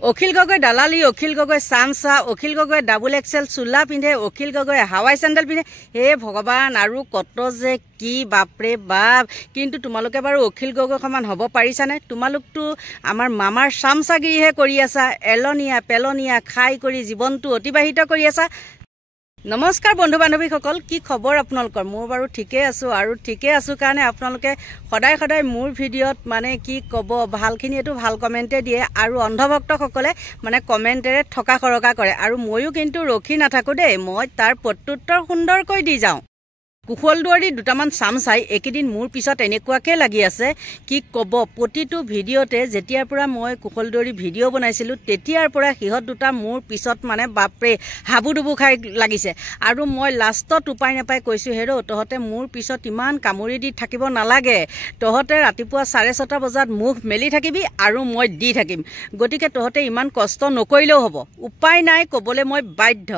অখিল গগৈ দালালি, অখিল গগৈ চামচা, Akhil Gogoi double XL চোলা পিন্ধে, অখিল গগৈ হাৱাই চেণ্ডেল পিন্ধে। হে ভগৱান, আৰু কত যে কি বাপৰে বাপ। কিন্তু তোমালোকে বাৰু অখিল গগৈ সমান হ'ব পাৰিছানে? তোমালোকতো আমাৰ মামাৰ চামচাগিৰিহে কৰি আছা, এলনীয়া পেলনীয়া খাই কৰি জীৱনটো অতিবাহিত কৰি আছা। নমস্কাৰ বন্ধু বান্ধৱীসকল, কি খবৰ আপোনালোকৰ? মোৰ বাৰু ঠিকেই আছোঁ, আৰু ঠিকেই আছোঁ কাৰণে আপোনালোকে সদায় সদায় মোৰ ভিডিঅ'ত মানে কি ক'ব ভালখিনিয়েতো ভাল কমেণ্টে দিয়ে, আৰু অন্ধভক্তসকলে মানে কমেণ্টেৰে থকা সৰকা কৰে। আৰু ময়ো কিন্তু ৰখি নাথাকোঁ দেই, মই তাৰ প্ৰত্যুত্তৰ সুন্দৰকৈ দি যাওঁ। কুশল দুৱাৰী দুটামান চামচাই এইকেইদিন মোৰ পিছত এনেকুৱাকৈ লাগি আছে, কি ক'ব। প্ৰতিটো ভিডিঅ'তে যেতিয়াৰ পৰা মই কুশল দুৱাৰী ভিডিঅ' বনাইছিলোঁ তেতিয়াৰ পৰা সিহঁত দুটা মোৰ পিছত মানে বাপৰে হাবুডুবু খাই লাগিছে। আৰু মই লাষ্টত উপায় নাপাই কৈছোঁ, হেৰ' তহঁতে মোৰ পিছত ইমান কামুৰি দি থাকিব নালাগে, তহঁতে ৰাতিপুৱা 6:30 বজাত মুখ মেলি থাকিবি আৰু মই দি থাকিম। গতিকে তহঁতে ইমান কষ্ট নকৰিলেও হ'ব, উপায় নাই, ক'বলৈ মই বাধ্য।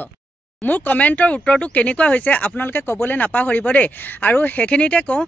মোৰ কমেণ্টৰ উত্তৰটো কেনেকুৱা হৈছে আপোনালোকে ক'বলৈ নাপাহৰিব দেই। আৰু সেইখিনিতে কওঁ,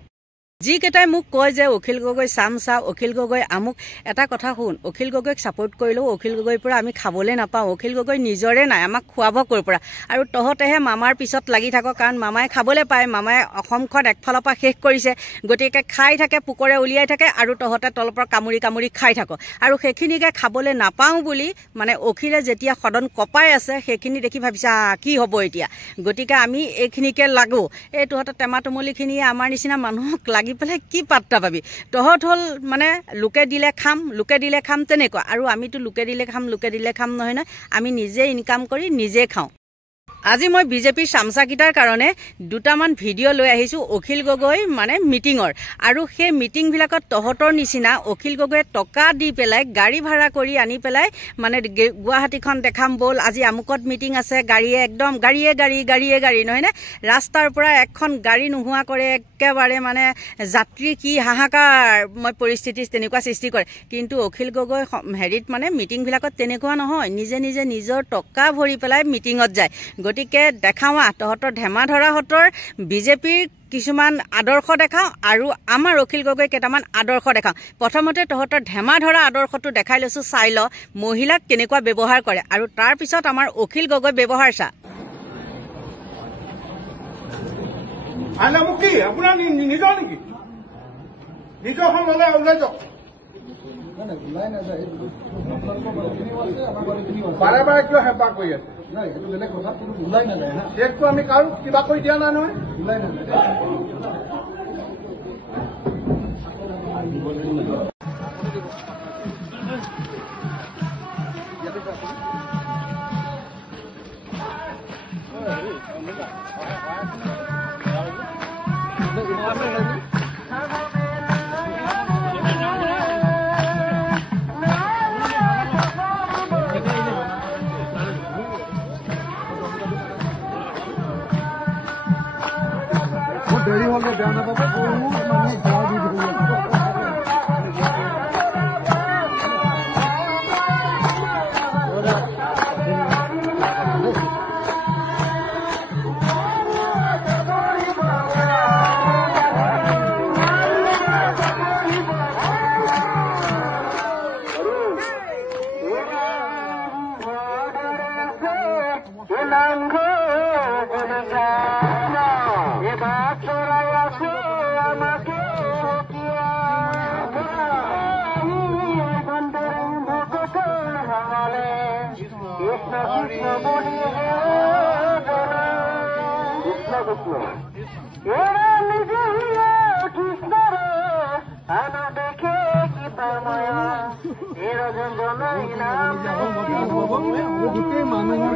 যিকেইটাই মোক কয় যে অখিল গগৈ চামচা, অখিল গগৈ আমুক, এটা কথা শুন, অখিল গগৈক ছাপোৰ্ট কৰিলেও অখিল গগৈৰ পৰা আমি খাবলৈ নাপাওঁ। অখিল গগৈ নিজৰে নাই, আমাক খুৱাব ক'ৰ পৰা? আৰু তহঁতেহে মামাৰ পিছত লাগি থাক, কাৰণ মামাই খাবলৈ পায়, মামাই অসমখন একফালৰ পৰা শেষ কৰিছে। গতিকে খাই থাকে, পোকৰে উলিয়াই থাকে, আৰু তহঁতে তলৰ পৰা কামুৰি কামুৰি খাই থাক। আৰু সেইখিনিকে খাবলৈ নাপাওঁ বুলি মানে অখিলে যেতিয়া সদন কপাই আছে, সেইখিনি দেখি ভাবিছা কি হ'ব এতিয়া। গতিকে আমি এইখিনিকে লাগোঁ। এই তহঁতৰ টেমা টমলিখিনিয়ে আমাৰ নিচিনা মানুহক লাগি পেলাই কি পাত্তা পাবি? তহঁত হ'ল মানে লোকে দিলে খাম, লোকে দিলে খাম তেনেকুৱা। আৰু আমিতো লোকে দিলে খাম নহয় নহয়, আমি নিজে ইনকাম কৰি নিজে খাওঁ। আজি মই বিজেপিৰ চামচাকেইটাৰ কাৰণে দুটামান ভিডিঅ' লৈ আহিছোঁ অখিল গগৈ মানে মিটিঙৰ। আৰু সেই মিটিংবিলাকত তহঁতৰ নিচিনা অখিল গগৈয়ে টকা দি পেলাই গাড়ী ভাড়া কৰি আনি পেলাই মানে গুৱাহাটীখন দেখাম ব'ল, আজি আমুকত মিটিং আছে, গাড়ীয়ে একদম গাড়ীয়ে গাড়ী নহয়নে? ৰাস্তাৰ পৰা এখন গাড়ী নোহোৱা কৰে, একেবাৰে মানে যাত্ৰী কি হাহাকাৰ মই পৰিস্থিতি তেনেকুৱা সৃষ্টি কৰে। কিন্তু অখিল গগৈ হেৰিত মানে মিটিংবিলাকত তেনেকুৱা নহয়, নিজে নিজে নিজৰ টকা ভৰি পেলাই মিটিঙত যায়। গতিকে দেখাওঁ তহঁতৰ ধেমা ধৰাহঁতৰ বিজেপিৰ কিছুমান আদৰ্শ দেখাওঁ, আৰু আমাৰ অখিল গগৈ কেইটামান আদৰ্শ দেখাওঁ। প্ৰথমতে তহঁতৰ ধেমা ধৰা আদৰ্শটো দেখাই লৈছোঁ, চাই ল মহিলাক কেনেকুৱা ব্যৱহাৰ কৰে, আৰু তাৰপিছত আমাৰ অখিল গগৈ ব্যৱহাৰ চা। আপোনাৰ নিজৰ নেকি? নিজৰখন ল'লে ওলাই যাওক। বাৰে বাৰে কিয় হেঁপাহ কৰি আছে? চেকটো আমি কাৰো কিবা কৰি দিয়া নাই নহয়। ওলাই দেৰি হ'লে বেয়া নাপাব, বহুত মানুহে বেয়া দি ধৰি গোটেই মানুহৰ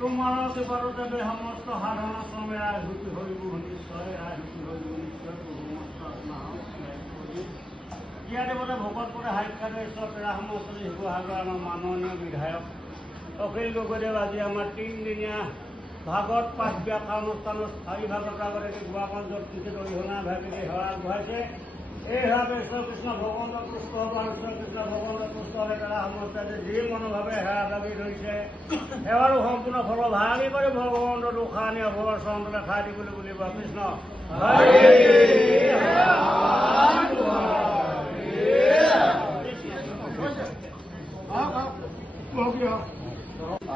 তোমাৰ দেবতাদেৰ সমস্ত সাধনা শ্ৰমে আহুতি হইব নিশ্চয় আহুতি হইব নিশ্চয় ইয়াতে বোলে ভকত পৰে সাক্ষাৎ ঈশ্বৰ পেৰা সমস্ত শিৱসাগৰ আমাৰ মাননীয় বিধায়ক অখিল গগৈদেৱ আজি আমাৰ 3 দিনীয়া ভাগৱত পাঠ ব্যাখ্যা অনুষ্ঠানত 4 ভাগত আগতে গোৱাপঞ্জত কিছু অৰিহণা ভাগিনী সেৱা আগবঢ়াইছে। এই সেৱা ঈশ্বৰ কৃষ্ণ ভগৱন্ত পুষ্ট ঈশ্বৰ কৃষ্ণ ভগৱন্ত পুষ্ট হ'লে পেৰা সমস্ত যি মনোভাৱে সেৱা দাবী ধৰিছে সেৱাৰো সম্পূৰ্ণ ফল ভাগি কৰি ভগৱন্ত দুখানি অভৰ চৰণলৈ খাই দিবলৈ বুলিব কৃষ্ণ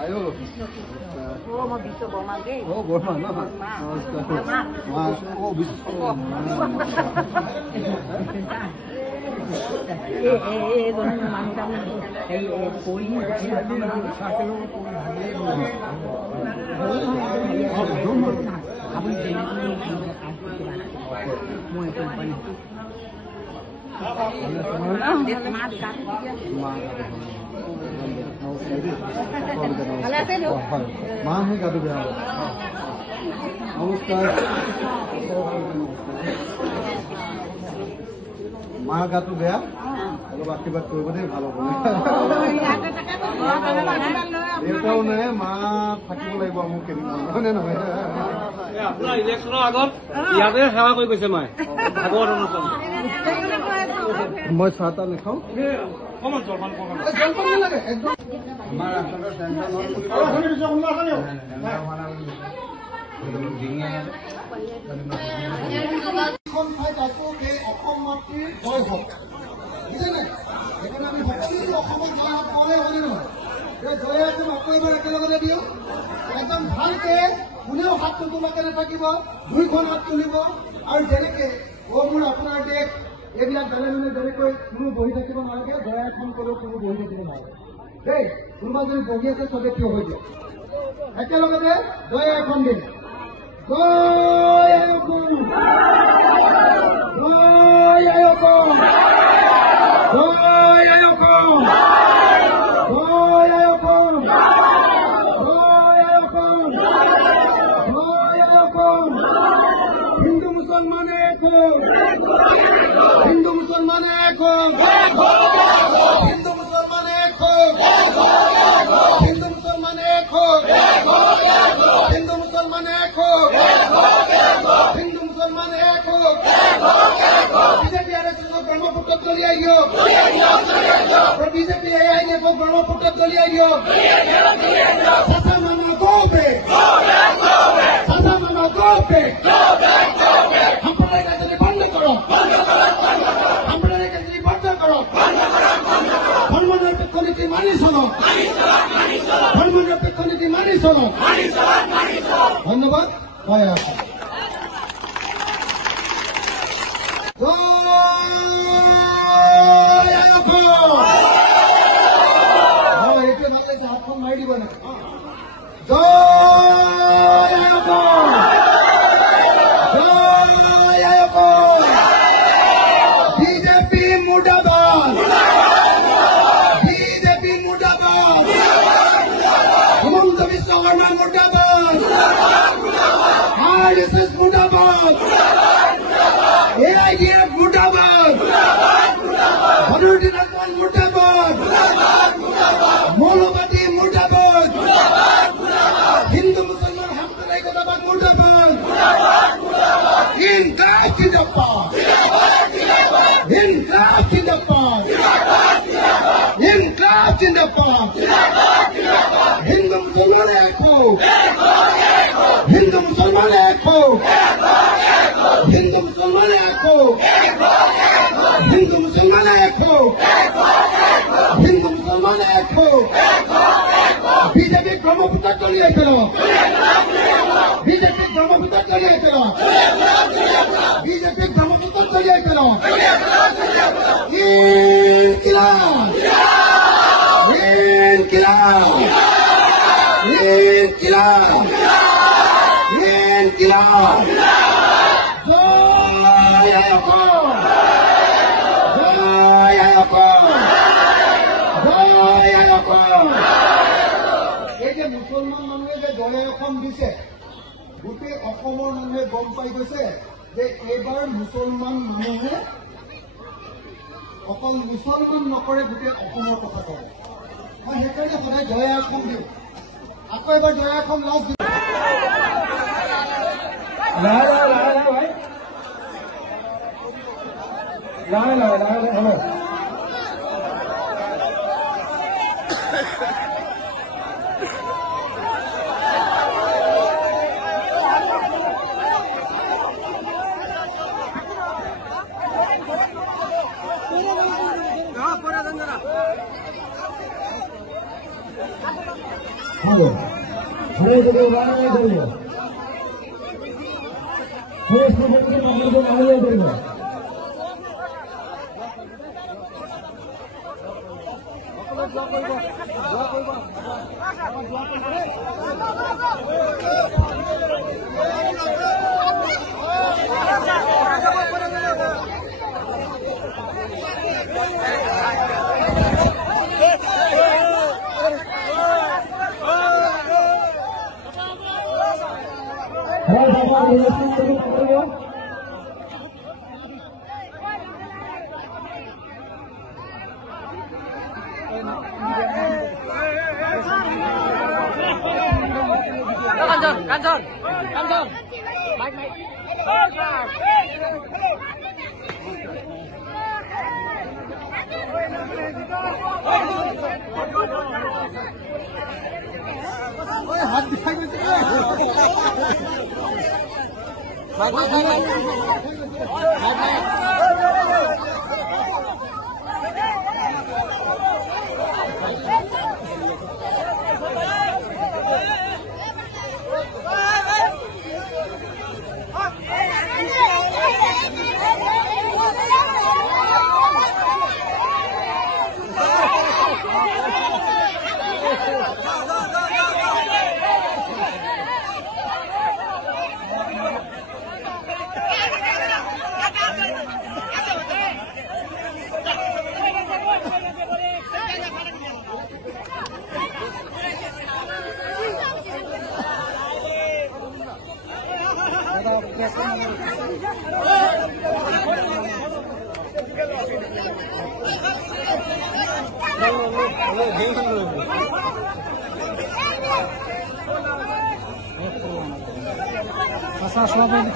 আয়ো মই বিশ্ব বৰ্মা দেই ও বৰ্মা না নমস্কাৰ মা ও বিশ্ব মা হে গাটো বেয়া নমস্কাৰ মা গাটো বেয়া অলপ আশীৰ্বাদ কৰিব দেই ভাল হ'ব দেউতাও নাই মা থাকিব লাগিব মোক কেইদিনমান হয়নে নহয় আপোনাৰ ইলেকশ্যনৰ আগত ইয়াতে সেৱা কৰি গৈছে মায়ে ভাগৱত অনুষ্ঠান মই চাহ তাহ নাখাওঁ অকণমান জলপান জলপান নালাগে একদম আমাৰ ৰাস্তাটোৰ টেনশ্যন অসম মাতৃৰ জয় হওক বুজিছেনে সেইকাৰণে আমি সকলো অসমত জয় হওক কলে হয়নে নহয় জয় এখন আকৌ এবাৰ একেলগতে দিওঁ একদম ভালকে কোনেও হাত নোতোলাকে নাথাকিব 2খন হাত তুলিব আৰু যেনেকে মোৰ আপোনাৰ দেশ এইবিলাক জানে মানে যেনেকৈ কোনো বহি থাকিব নালাগে জয় এখন কলেও কোনো বহি থাকিব নালাগে দেই কোনোবা যদি বহি আছে চবে থিয় হৈ দিয়ক একেলগতে জয় এখন দিন জয় অসম জয় অসম জয় অসম জয় অসম জয় অসম জয় অসম হিন্দু মুসলমান এক হোক হিন্দু মুসলমান এক হোক হিন্দু মুসলমান এক হোক হিন্দু মুসলমান এক হোক হিন্দু মুসলমান এক হোক হিন্দু মুসলমান এক হোক বিজেপি আর ব্রহ্মপুত্র দলিয়াই হোক বিজেপি এআইএফ ব্রহ্মপুত্র দলিয়াই হোক সাথা মানা গোবে সাথা মানা গোবে আপনারা কাছে বন্ধ করো আপনারা কাছে বন্ধ করো ধর্মনিরপেক্ষ নীতি মানি চলো ধর্মনিরপেক্ষ নীতি মানি চলো ধন্যবাদ জয় বদৰুদ্দিন আজমল মুৰ্দাবাদ, মৌলবাদী মুৰ্দাবাদ, হিন্দু মুছলমান সাম্প্ৰদায়িকতাবাদ মুৰ্দাবাদ, ইনকালাব জিন্দাবাদ, ইনকালাব জিন্দাবাদ, ইনকালাব জিন্দাবাদ, হিন্দু মুছলমান এক হও, হিন্দু মুছলমান এক হও, হিন্দু মুছলমান এক হও, হিন্দু মুছলমান এক হও, হিন্দু মুছলমান এক হও, বিজেপি ব্ৰহ্মপুত্ৰ কলিয়াই পেলাওক, বিজেপি ব্ৰহ্মপুত্ৰ কলিয়াই পেলাওক, বিজেপি ব্ৰহ্মপুত্ৰ কলিয়াই পেলাওক, ইনকিলাব, ইনকিলাব, ইনকিলাব, ইনকিলাব, জয় অসম, জয় অসম, জয় অসম। এই যে মুছলমান মানুহে যে জয় অসম দিছে, গোটেই অসমৰ মানুহে গম পাই গৈছে যে এইবাৰ মুছলমান মানুহে অকল মুছলমান নকৰে, গোটেই অসমৰ কথা কয়। মই সেইকাৰণে সদায় জয় অসম দিওঁ। আকৌ এবাৰ জয় অসম লাভ দিওঁ। হাত দেখাই গৈছে।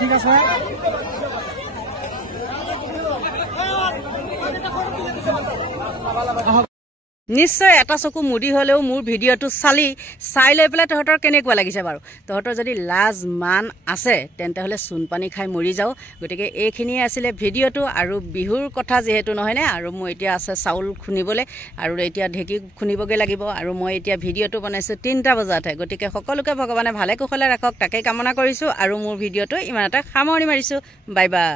ঠিক আছে। নিশ্চয় এটা চকু মুদি হলেও মোৰ ভিডিঅ'টো চাই লৈ পেলাই তহঁতৰ কেনেকুৱা লাগিছে বাৰু? তহঁতৰ যদি লাজ মান আছে তেন্তে হ'লে চূণপানী খাই মৰি যাওঁ। গতিকে এইখিনিয়ে আছিলে ভিডিঅ'টো, আৰু বিহুৰ কথা যিহেতু নহয়নে, আৰু মোৰ এতিয়া আছে চাউল খুন্দিবলৈ, আৰু এতিয়া ঢেঁকী খুন্দিবগৈ লাগিব, আৰু মই এতিয়া ভিডিঅ'টো বনাইছোঁ 3টা বজাতহে। গতিকে সকলোকে ভগৱানে ভালে কুশলে ৰাখক তাকে কামনা কৰিছোঁ, আৰু মোৰ ভিডিঅ'টো ইমানতে সামৰণি মাৰিছোঁ। Bye bye.